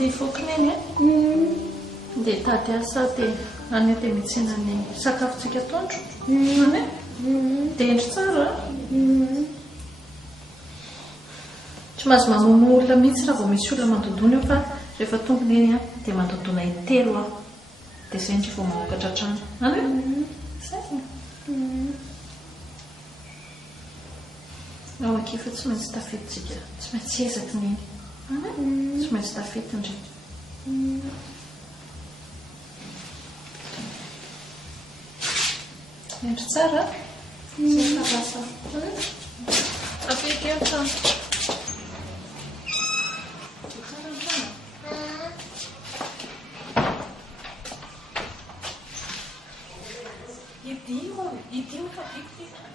Dia fokony dia tady asa dia any dia mitsina ny sakafontsika atoandro any dia endry tsara tsy mahazo mamono olona mihitsy raha vao misy olona mandodona eo fa rehefa tompony eny dia mandodona intelo aho dia izay ndry vao mamokatra trano any zay ao akefa tsy maintsy tafiditsika tsy maintsy ezaky niny tsy maintsy tafety indray endry tsara zay farasa tafety eo trano idio ka viktika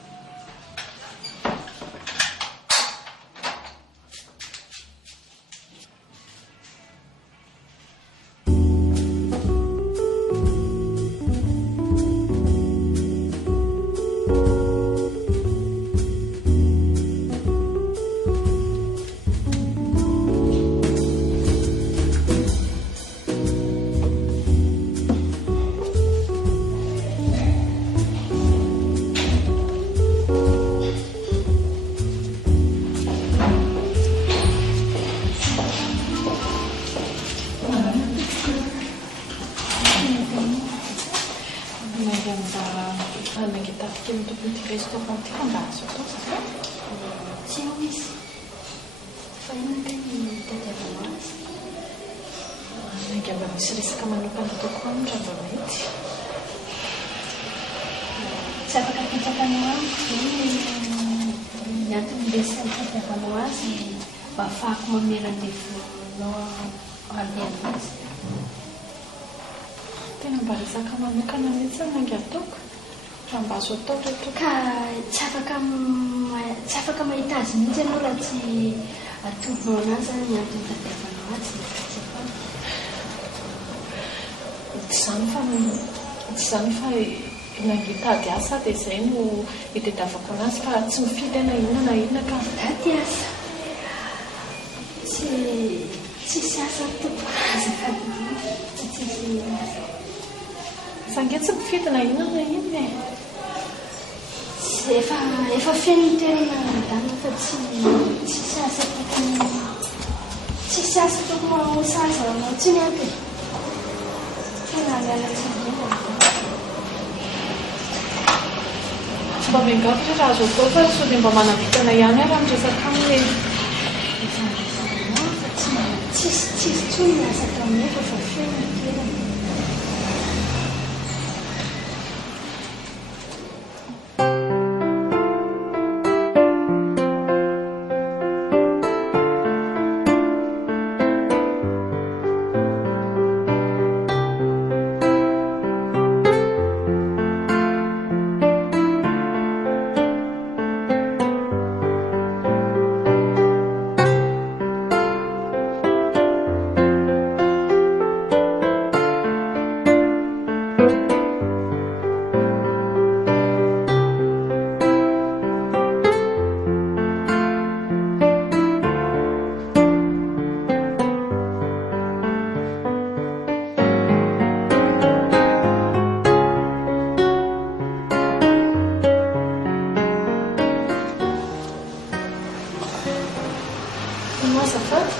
Afahako mamerana devoanao alianazy tena mba resaka manokana mihitsy nangy ataoko raha mba azo atao reto ka tsy afaka mahita azy mihitsy ianao raha tsy Atovonao anazy zany ny antony tadiavanao azy tsy zany fa nangitady asa dia izay no hitadiavako anazy fa tsy mifidy na inona ka dady asa tsisy asa tompo azaka tsisy asa sange tsy mifidy na inona e efa feno toerana madama fa tsisy asa tokony mahosazy anao tsy ny aty tena mialatsiny tsy mba miangavitra raha azo atao fa sao dia mba manavitana ihany raha miresaka aminy hoe fa tsisy tsony ny asa taminay fa feno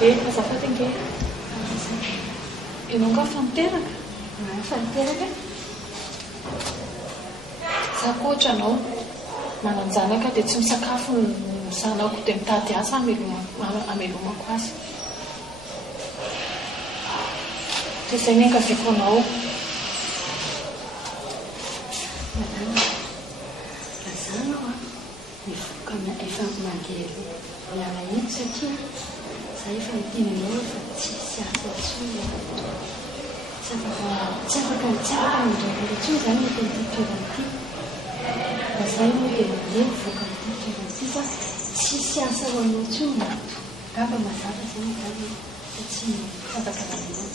toerana azafady ange ianao ka fanteraka za koatra anao mananjanaka dia tsy misakafo ny zanako dia mitady asa amelomako azy dia izay ny ankaviko anao azanao a efa mandeha miala iny satria za efa miteny fa tsisy asa tsony tsy afaka mindraiky tsony zany efa ity toerana ity mba zay moa dia mandeha mivoaka ity toerana ity fa tsisy asa ho anao tsony ngamba mazava zany zany fa tsy afaka nanao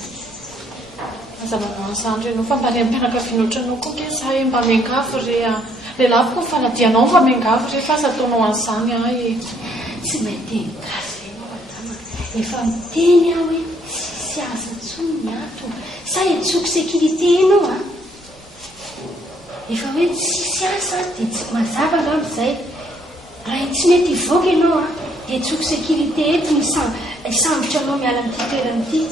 aza manao an'izany renao fa mba le ampianakaviana ohatranao koa ke za mba miangavy lehilahy koa fanadianao mba miangavy re fa aza ataonao an'izany ahy tsy maiteny gasy madama efa miteny aho hoe tsisy asa tsony miato sa etsoko sécurité ianao a efa hoe tsisy asa dia tsy mazava ngamba izay raha tsy mety hivoaka ianao a dia etsoko sécurité eto ny sambotra anao miala amin'ity toerana ity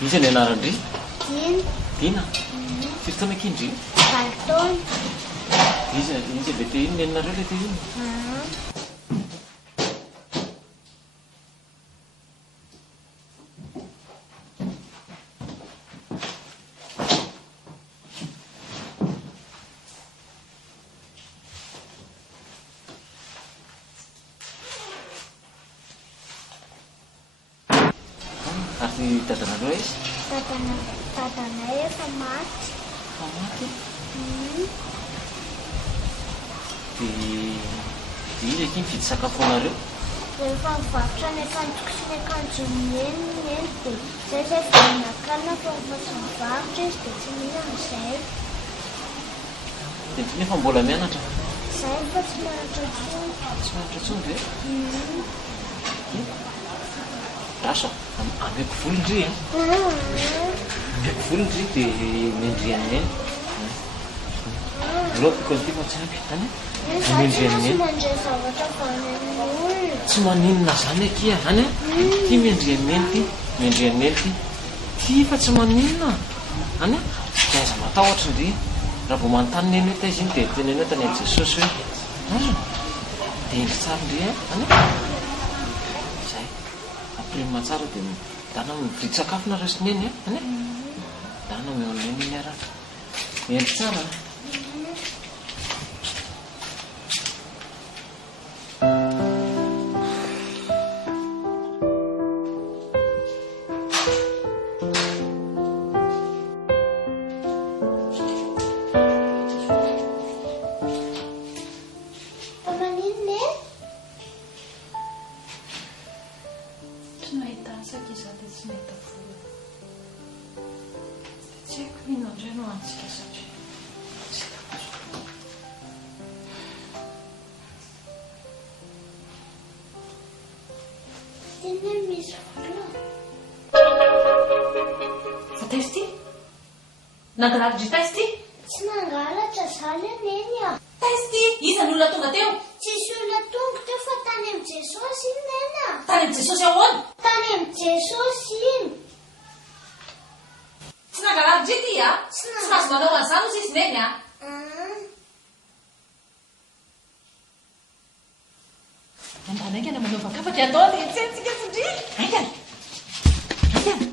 Misy ny anarandry Dina. Dina firy taona kindry Valo taona. izy le te iny ny anareo le te iny ary dadanareo izy Dadanay efa maty. maty dia izy akiny vidy sakafo anareo Rehefa mivarotra ny akanjoko sy ny akanjo meniny eny dia zay vinakana fa tsy mivarotra izy dia tsy mihinana izay. dia nefa mbola mianatra Izay fa tsy mianatra intsony. tsy mianatra intsony ve rasa ameko volondry ameko volondry dia miendry amin'ny eny lopiko an'ity fa tsy ampy any miendry amin'ny eny mandray zavatra vany amin'olona. tsy maninona zany akia zany a ty miendry amin'ny eny ty miendry amin'ny eny ty fa tsy maninona any a dia aiza matahotra ndry raha vao manontany eny hoe taiza iny dia teneny hoe tany an' jesosy hoe dia endry tsara ndry any a zay aprima tsara dia dana mividy sakafo nareo sy neny any a dana meoneny iny araka endry tsara tsy nahita asaka iza dia tsy nahita vola dia tsy haiko ino indray no antsika satria Tena misy vola. fa taizy ty nangalavitry taizy ty Tsy nangalatra zany aneny a. taizy ty iza ny olona tonga teo Tsisy olona tonga teo fa tany amin'ny Jesosy iny nena. tany amin'ny jesosy ahoana Tany amin'ny Jesosy iny. tsy nangalavitry ity a tsy mahazo manao an'izany ozy izy neny a ambana aingana manao vakafaka atao dia tsentsika sindry aingana aingana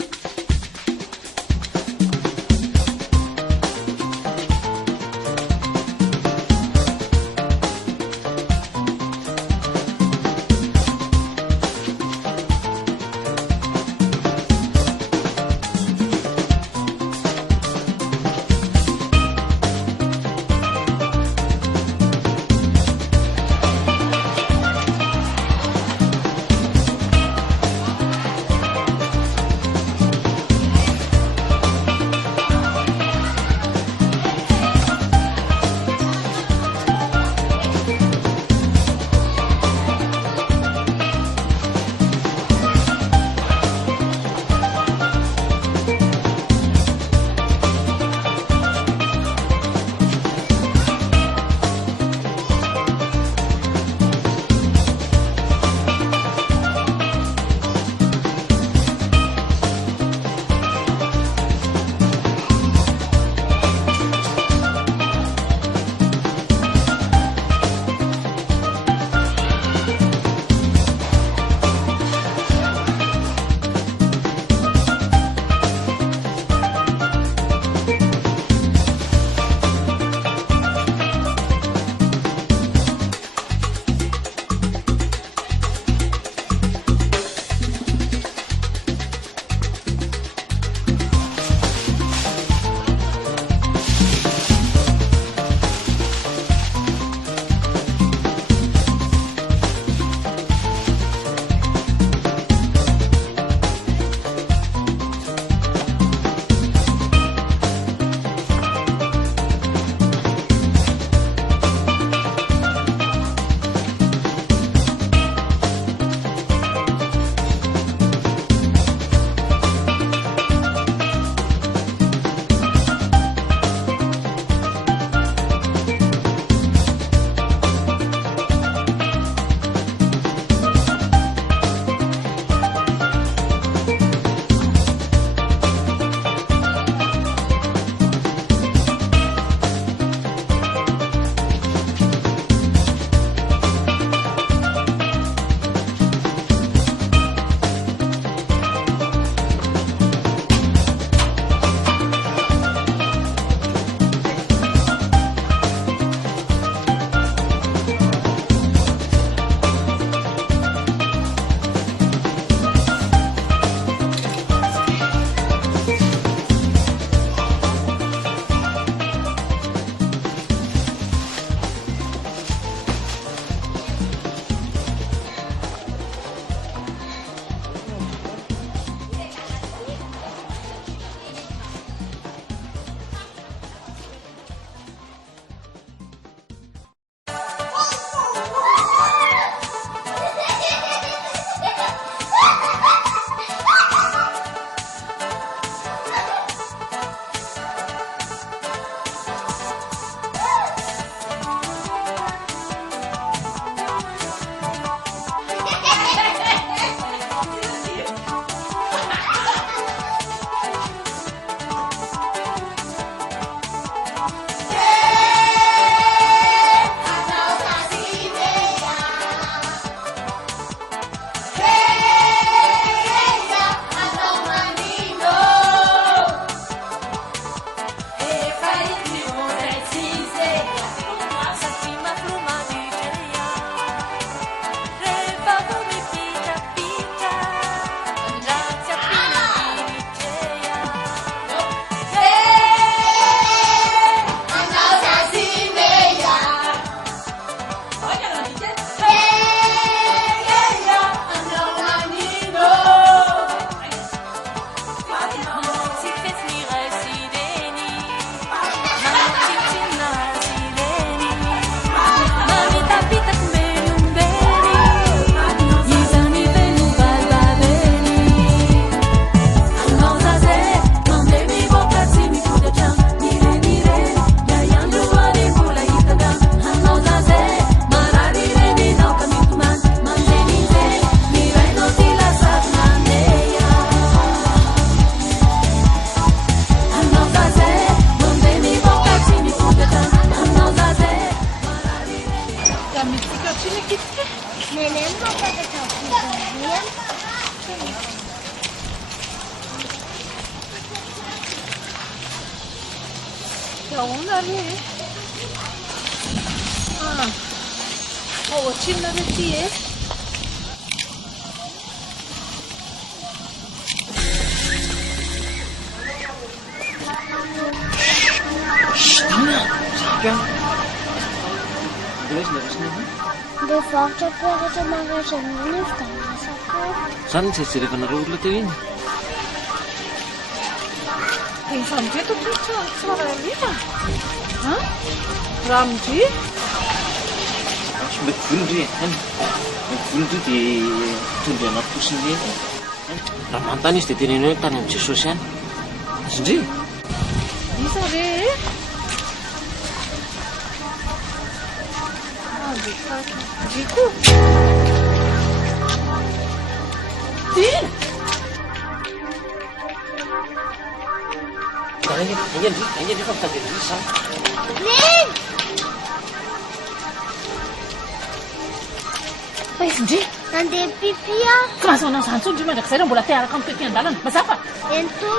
ahoana re ao atrinona re ty e Dia varotra peratra magasininy vitanina sakafo. Zany tsy jerevanareo olona teo iny. efa miveto totra tsara riva raha midry mety volondry any mety volondry dia tondry anaty posiny eny raha manontany izy dia teneny hoe tany amin'ny Jesosy any azondry isa re Rico. Tina. Ini kan tadi bisa. Nen. Ay, Sindri. Nandeha pipi ah. Kaso nang sanso Sindri mandrakzay raha mbola te araka amin'ny pipi an-dalana. Mazapa. Ento.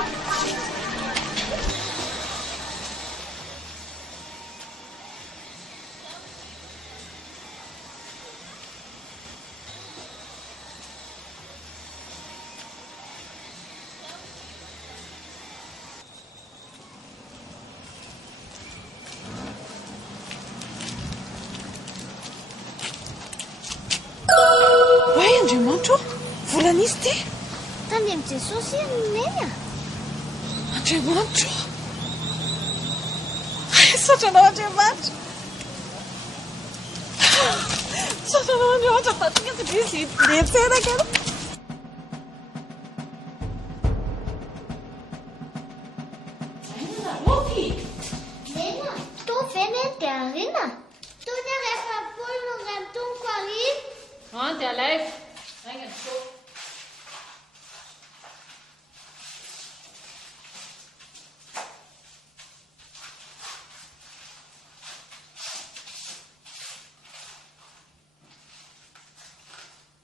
Andriamanitra volana izy ty tany amin'ny Jesosy neny Andriamanitra satranao Andriamanitra satranao Andriamanitra tatinga tsy izy letseraka Nena, to vene dia arina. Tony rehefa polo no rantoniko ariva. Dia live. Aingana show.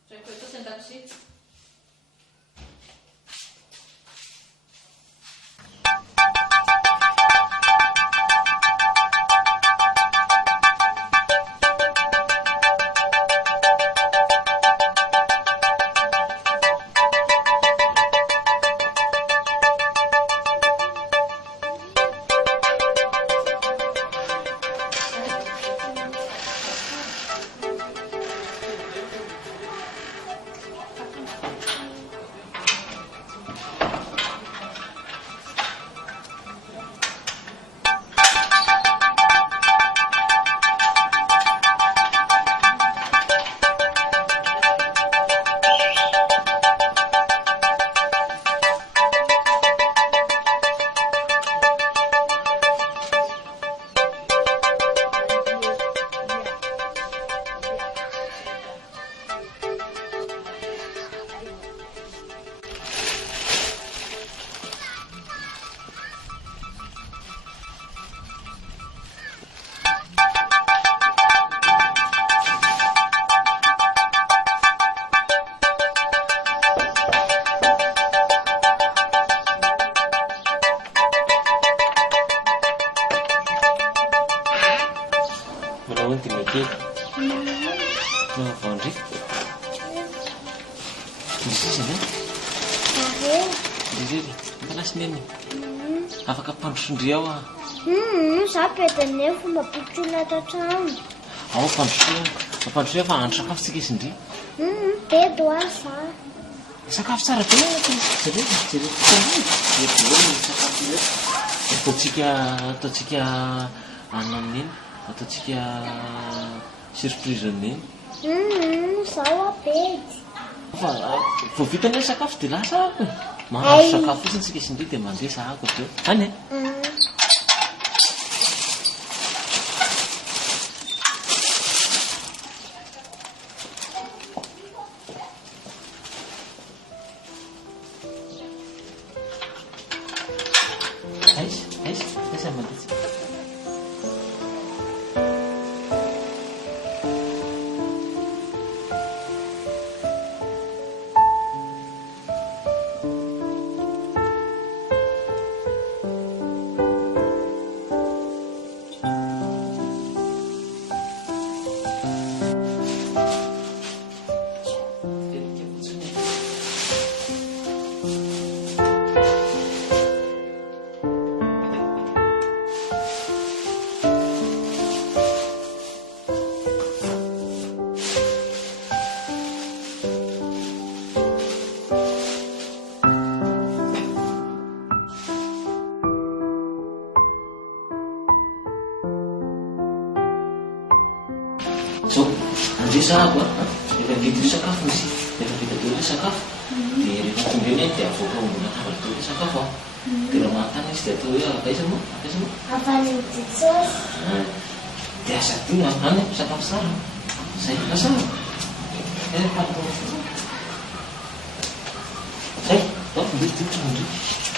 Zay koa ito sen-dakozia. Afaka mpandrosondry ao ah. Za pedane fomba pitrona tatrano. Ao mpandrosondry fa handro sakafo tsika izy ndry. Pedo asa. Sakafo tsara be ataotsika ananiny ataotsika surprise neny. Zao apedy. Fa vao vitany hoe sakafo dia lasa ako e. Mahandro sakafo fotsiny tsika izy ndry dia mandeha sahako teo. Any e? Aiza mandeha tsika. So, andray sahabo efa vita io sakafo izy, efa vita teo io sakafo. Dia rehefa tonga eny dia avoaka ambony latabatra teo io sakafo dia raha manontany izy dia atao hoe akaiza moa? Akaiza moa? Apanity sauce. Dia asa tia any sakafo tsara. Zay masara. Zay, ao, ndry.